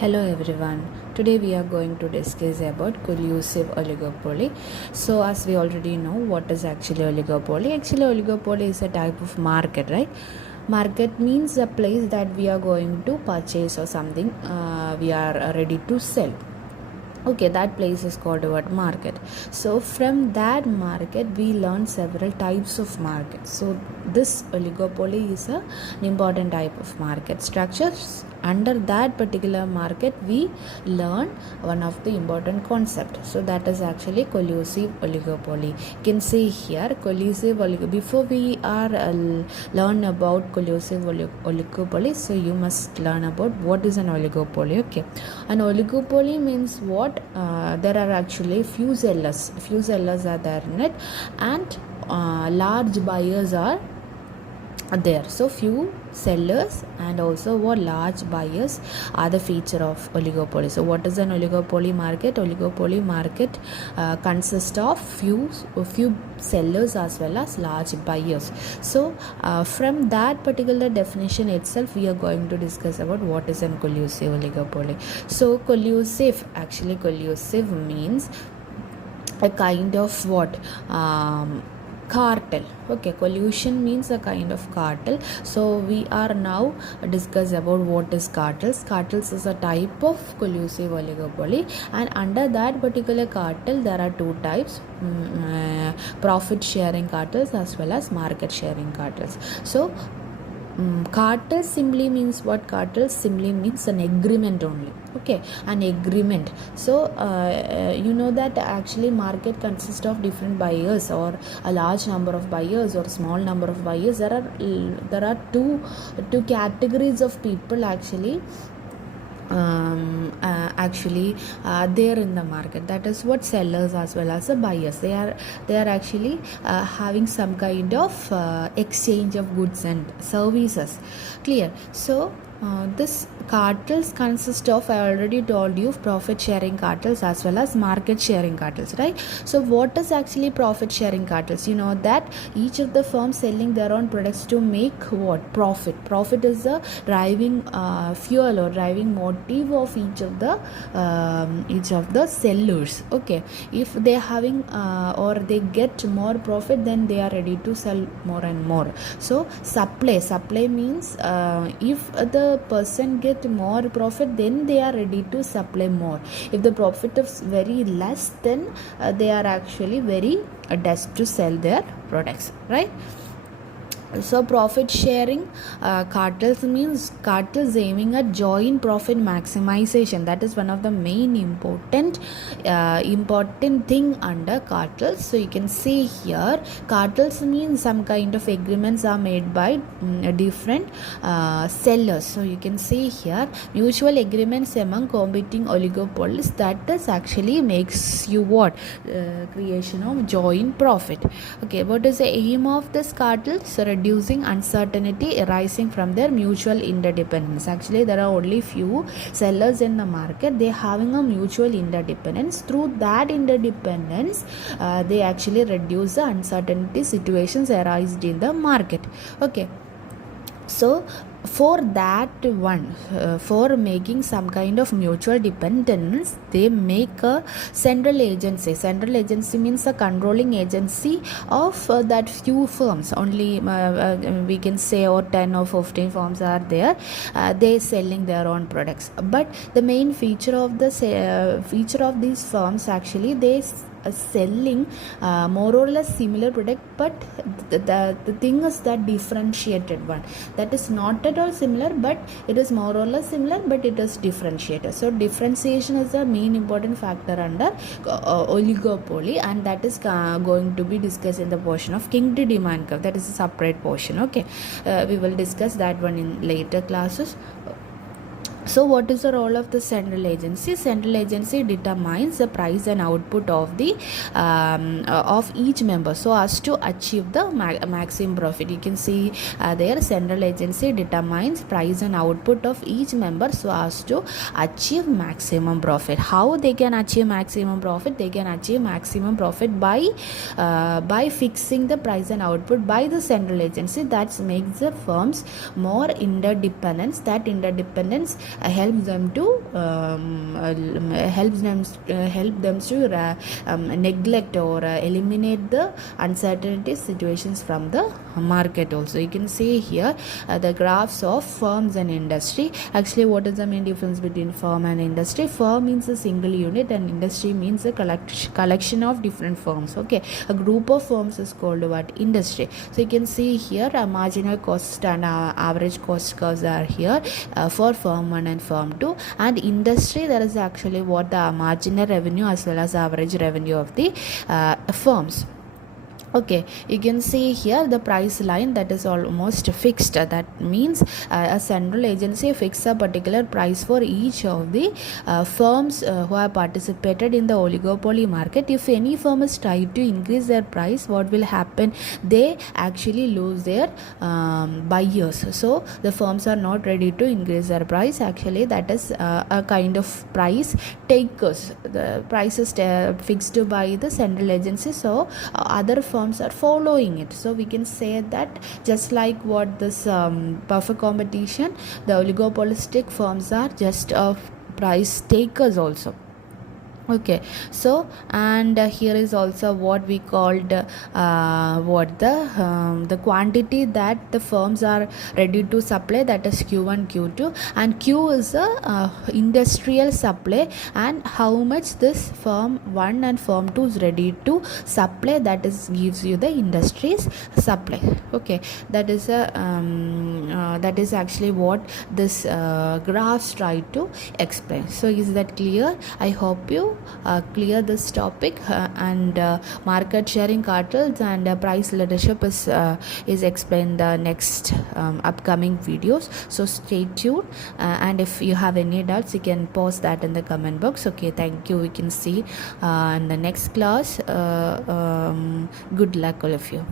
Hello everyone. Today we are going to discuss about collusive oligopoly. So as we already know what is actually oligopoly. Actually oligopoly is a type of market, right? Market means a place that we are going to purchase or something we are ready to sell. Okay, that place is called what market. So from that market we learn several types of markets. So this oligopoly is an important type of market structures. Under that particular market we learn one of the important concept. So that is actually collusive oligopoly. You can see here collusive oligopoly. Before we are learn about collusive oligopoly, so you must learn about what is an oligopoly. Okay, an oligopoly means what? There are actually few sellers are there in it, and large buyers are there. So few sellers and also what large buyers are the feature of oligopoly. So what is an oligopoly market? Oligopoly market consists of few sellers as well as large buyers. So from that particular definition itself we are going to discuss about what is an collusive oligopoly. So collusive means a kind of what? Cartel. Okay, collusion means a kind of cartel. So we are now discuss about what is cartels. Cartels is a type of collusive oligopoly, and under that particular cartel there are two types, profit sharing cartels as well as market sharing cartels. So cartel simply means what? Cartel simply means an agreement only. Okay, an agreement. So you know that actually market consists of different buyers or a large number of buyers or small number of buyers. There are two categories of people actually there in the market. That is what sellers as well as the buyers. They are actually having some kind of exchange of goods and services. Clear? So this cartels consist of, I already told you, profit sharing cartels as well as market sharing cartels, right? So what is actually profit sharing cartels? You know that each of the firms selling their own products to make what? Profit is the driving fuel or driving motive of each of the sellers. Okay, if they are having or they get more profit, then they are ready to sell more and more. So supply means if the person get more profit, then they are ready to supply more. If the profit is very less, then they are actually very desperate to sell their products, right? So profit sharing cartels means cartels aiming at joint profit maximization. That is one of the main important thing under cartels. So you can see here cartels means some kind of agreements are made by different sellers. So you can see here mutual agreements among competing oligopolies. That is actually makes you what? Creation of joint profit. Okay, what is the aim of this cartel? So reducing uncertainty arising from their mutual interdependence. Actually there are only few sellers in the market. They having a mutual interdependence. Through that interdependence they actually reduce the uncertainty situations arised in the market. Okay, so for that one, for making some kind of mutual dependence, they make a central agency. Central agency means a controlling agency of that few firms. Only we can say or 10 or 15 firms are there. They selling their own products. But the main feature of these firms, actually they selling more or less similar product, but the thing is that differentiated one, that is not at all similar, but it is more or less similar, but it is differentiated. So differentiation is the main important factor under oligopoly, and that is going to be discussed in the portion of Kingsley demand curve. That is a separate portion. Okay, we will discuss that one in later classes. So what is the role of the central agency? Central agency determines the price and output of the of each member so as to achieve the maximum profit. You can see there central agency determines price and output of each member so as to achieve maximum profit. How they can achieve maximum profit? They can achieve maximum profit by fixing the price and output by the central agency. That makes the firms more interdependence. That interdependence helps them to help them to neglect or eliminate the uncertainty situations from the market. Also, you can see here the graphs of firms and industry. Actually, what is the main difference between firm and industry? Firm means a single unit and industry means a collection of different firms. Okay, a group of firms is called what? Industry. So you can see here a marginal cost and average cost curves are here for firm 1 and firm 2, and industry there is actually what the marginal revenue as well as average revenue of the firms. Okay, you can see here the price line that is almost fixed. That means a central agency fixes a particular price for each of the firms who have participated in the oligopoly market. If any firm is trying to increase their price, what will happen? They actually lose their buyers. So the firms are not ready to increase their price. Actually, that is a kind of price takers. The price is fixed by the central agency. So other firms are following it. So we can say that just like what this perfect competition, the oligopolistic firms are just price takers also. Okay, so and here is also what we called what the quantity that the firms are ready to supply, that is Q1 Q2, and Q is a industrial supply, and how much this firm 1 and firm 2 is ready to supply, that is gives you the industry's supply. Okay, that is a that is actually what this graphs try to explain. So is that clear? I hope you clear this topic, and market sharing, cartels, and price leadership is explained the next upcoming videos. So stay tuned, and if you have any doubts, you can post that in the comment box. Okay, thank you. We can see in the next class. Good luck all of you.